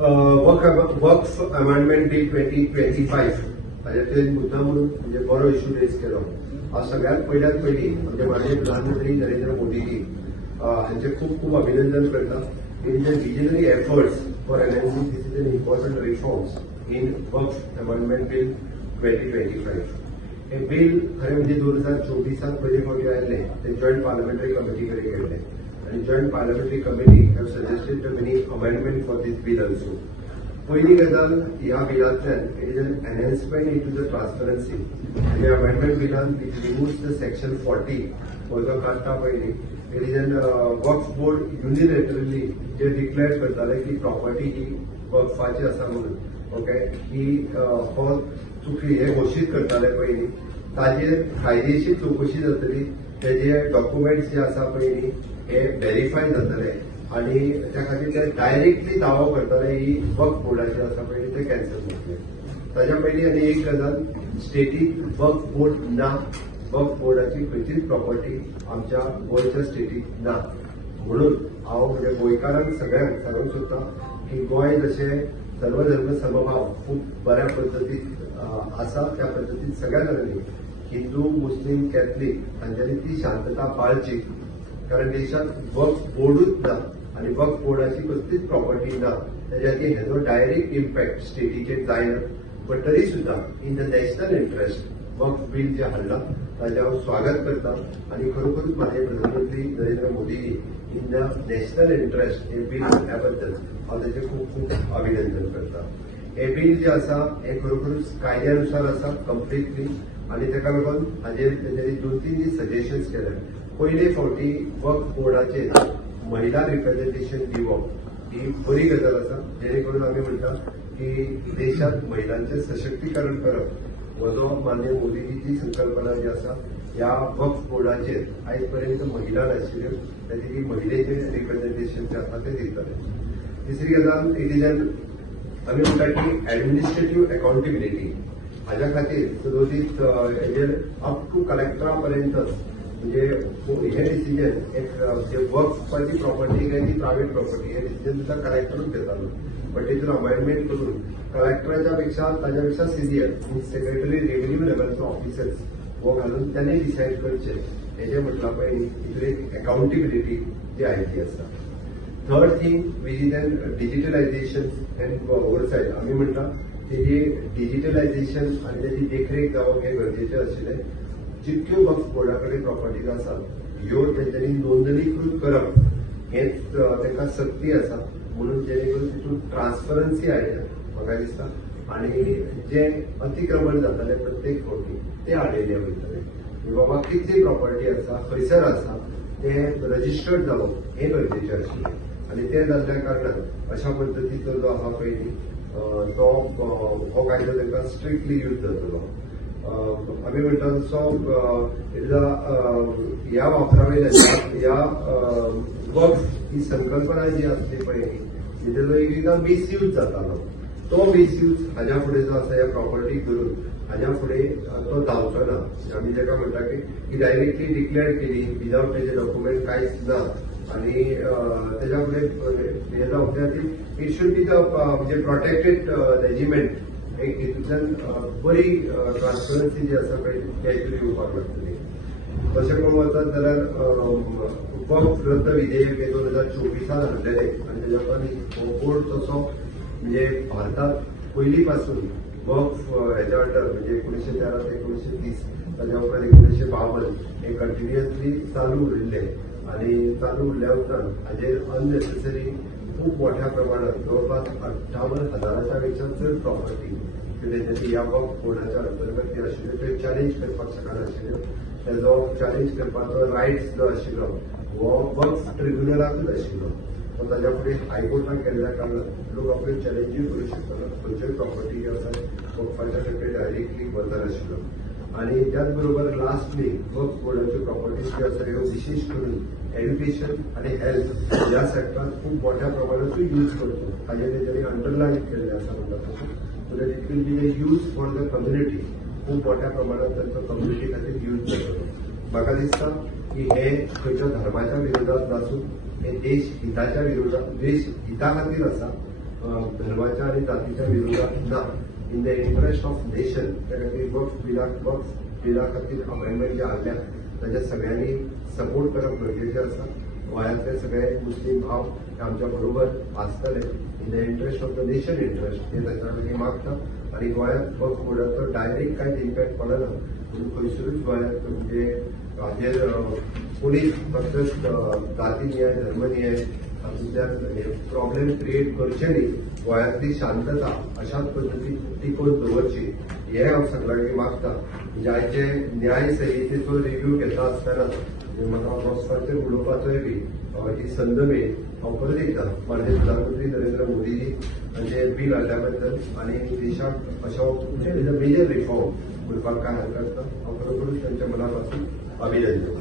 वक्फ amendment bill 2025 हाचेर मुद्दा म्हणून म्हणजे बरो इश्यू रेज केलो. हांव सगळ्यात पयली म्हणजे माननीय प्रधानमंत्री नरेंद्र मोदीजी हांचे खूब अभिनंदन करता. In the visionary efforts for enhancing this is an important reforms in Waqf amendment bill 2025. हे बिल खरें म्हणजे 2024 पयले फावटी आयिल्ले ते जॉयंट पार्लमेंटरी कमिटी कडेन गेल्ले आनी joint parliamentary committee have suggested the many amendment for these bill also. पहिली गजाल ह्या बिलांतल्यान it is an enhancement into the transparency. म्हणजे अमेंडमेंट बिलान इट रिमूव्स द सेक्शन 40 हो जो काडटा पयली. It is an Waqf board unilaterally जे डिक्लेअर करताले की प्रॉपर्टी ही वक्फाची आसा म्हणून. ओके, ही हो चुकली हे घोषीत करताले पयली. ताजेर कायदेशीर चौकशी जातली. तेजे डॉक्युमेंट्स जे आसा पयली हे व्हेरीफाय जातले आणि त्या खातीर ते डायरेक्टली दावो करताले ही वक्फ बोर्डाचे आसा पयली ते कॅन्सल जातले. ताच्या पयली आनी एक गजाल, स्टेटीक वक्फ बोर्ड ना. वक्फ बोर्डाची खंयचीच प्रॉपर्टी आमच्या गोंयच्या स्टेटीक ना. म्हणून हांव म्हणजे गोंयकारांक सगळ्यांक सांगूंक सोदता की गोंय जशें सर्वधर्म समभाव खूब बऱ्या पद्दतीन आसा त्या पद्दतीन सगळ्या जाणांनी हिंदू, मुस्लीम, कॅथलीक हांच्यांनी ती शांतता पाळची. कारण देशात वक्फ बोर्डूच ना आणि वक्फ बोर्डाची कसलीच प्रॉपर्टी ना. त्याच्या खातीर हेजो डायरेक्ट इम्पॅक्ट स्टेटीचेर जायना. पण तरी सुद्धा in the national interest Waqf bill जे हाडला ताचे हांव स्वागत करता आणि खरोखरूच माझे प्रधानमंत्री Narendra Modi in the national interest हे बिल ह्या बद्दल हांव ताचे खूब अभिनंदन करता. हे बिल जे आसा हे खरोखरूच कायद्यानुसार आसा कंप्लिटली आणि ताका लागून हाजेर तेंच्यांनी 2-3 दीस सजेशन्स केले. पयले फावटी वक्फ बोर्डाचेर महिला रिप्रेझेंटेशन दिवप ही बरी गजाल आसा. जेणे करून आमी म्हणटा की देशात महिलांचे सशक्तीकरण करप हो जो माननीय मोदीजीची संकल्पना जी आसा ह्या वक्फ बोर्डाचेर आयज पर्यंत महिला नाशिल्ल्यो ताची महिलेचे रिप्रेझेंटेशन जे आसा ते दितले. तिसरी गजाल, इट इज एन आमी म्हणटा की एडमिनिस्ट्रेटिव्ह अकाउंटेबिलिटी हाच्या खातीर सुरवातीक हेजेर अप टू कलेक्टरा पर्यंतच म्हणजे हे डिसिजन एक वक्फाची प्रॉपर्टी काय ती प्रायव्हेट प्रॉपर्टी हे डिसिजन सुद्धा कलेक्टरूच घेतालो. पण तेतून अमेंडमेंट करून कलेक्टराच्या पेक्षा ताच्या सिनियर सेक्रेटरी रेव्हेन्यू लेवलचो ऑफिसर्स हो घालून त्यांनी डिसायड करचे हेजे म्हटला पयली हितून एक अकाउंटेबिलिटी जी आयची आसा. Third thing which is an digitalization and oversight. आमी म्हणटा तेजी डिजिटलायझेशन आनी तेजी देखरेख जावप हे गरजेचे आशिल्ले. जितक्यो वक्फ बोर्डा कडेन प्रॉपर्टीज आसात ह्यो तेंच्यांनी नोंदणीकृत करप हेच तांकां सक्ती आसा. म्हणून जेणे करून तितून ट्रान्सपरन्सी आयल्या म्हाका दिसता आनी जे अतिक्रमण जाताले प्रत्येक फावटी ते आडयले वयतले. बाबा कितली प्रॉपर्टी आसा खंयसर आसा ते रजिस्टर्ड जावप हे गरजेचे आशिल्ले आनी ते जाल्ल्या कारणान अशा पद्दतीचो जो आसा पयली तो हो कायदो तांकां स्ट्रिक्टली यूज जातलो. आमी म्हणटा तसो ह्या वापरावयल्यान ह्या वक्फ ही संकल्पना जी आसली पळय तेजो एकदां मिसयूज जातालो. तो मिसयूज हाज्या फुडें जो आसा ह्या प्रॉपर्टीक धरून हाज्या फुडें तो जावचो ना. आमी ताका म्हणटा की डायरेक्टली डिक्लेअर केली विदाउट तेजे डॉक्युमेंट कांयच ना आनी तेज्या फुडें हे जावप खातीर इट शूड बी द म्हणजे प्रोटेक्टेड रेजिमेंट एक हितूंतल्यान बरी ट्रान्सपरन्सी जी आसा पळय ती एक्चुअली येवपाक लागतली. तशें पळोवंक वचत जाल्यार वक्फ रद्द विधेयक हे 2024 हाडलेले आनी तेज्या उपरांत बोर्ड तसो म्हणजे भारतात पयली पासून वक्फ हेच्या अंडर म्हणजे 1913 ते 1930 ताच्या उपरांत 1952 हे कंटिन्युअसली चालू उरले आनी चालू उरल्या उपरांत हाजेर अननेसेसरी खूप मोठ्या प्रमाणात जवळपास 58,000च्या पेक्षा चड प्रॉपर्टी तेंच्यांनी ह्या वक्फ बोर्डाच्या अंतर्गत जे आशिल्ल्यो त्यो चॅलेंज करपाक शकनाशिल्ल्यो. तेजो चॅलेंज करपाचो रायट्स जो आशिल्लो हो वक्फ ट्रिब्युनलाकूच आशिल्लो. तो ताच्या फुडें हायकोर्टान केल्ल्या कारणान लोक आपल्यो चॅलेंजूय करूंक शकना. खंयच्योय प्रॉपर्टी ज्यो आसा वक्फाच्या कडेन डायरेक्टली बंदर आशिल्लो. आणि त्याच बरोबर लास्टली वक्फ बोर्डाच्यो प्रॉपर्टीज ज्यो आसा ह्यो विशेष करून एज्युकेशन आणि हेल्थ ह्या सेक्टरात खूप मोठ्या प्रमाणात यूज करतो. हाजे तेंच्यांनी अंडरलायन केल्ले आसा म्हणटा तशें. So that it will be use for the community. खूप मोठ्या प्रमाणात तांचो कम्युनिटी खातीर यूज जातलो. म्हाका दिसता की हे खंयच्या धर्माच्या विरोधात नासून हे देश हिताच्या विरोधात देश हिता खातीर आसा धर्माच्या आणि जातीच्या विरोधात ना in the interest of nation त्या खातीर वक्फ बिला खातीर अमेंडमेंट जे हाडल्या ताच्या सगळ्यांनी सपोर्ट करप गरजेचें आसा. गोंयांतले सगळे मुस्लीम भाव हे आमच्या बरोबर आसतले in the interest of the nation interest हे ताच्या खातीर मागता. आणि गोंयांत वक्फ बोर्डाचो डायरेक्ट कांयच इम्पॅक्ट पडना पूण खंयसरूच गोंयांत म्हणजे हाजेर कोणीच फक्त जातीनिय धर्मनिय हातूंतल्यान प्रॉब्लेम क्रिएट करचे न्ही. गोंयांतली शांतता अशाच पद्दतीन टिकोवन दवरची हे हांव सगळ्यांनी मागता. म्हणजे आयचे न्याय संहितेचो रिव्ह्यू घेता आसतना म्हाका वचपाचेर उलोवपाचोय बी ही संद मेळ्ळी. हांव परत एकदां माननीय प्रधानमंत्री नरेंद्र मोदीजी हांचे बील हाडल्या बद्दल आनी देशाक अशो मेजर रिफॉर्म करपाक काय हरकत ना. हांव खरोखरूच तांच्या मना पासून अभिनंदन.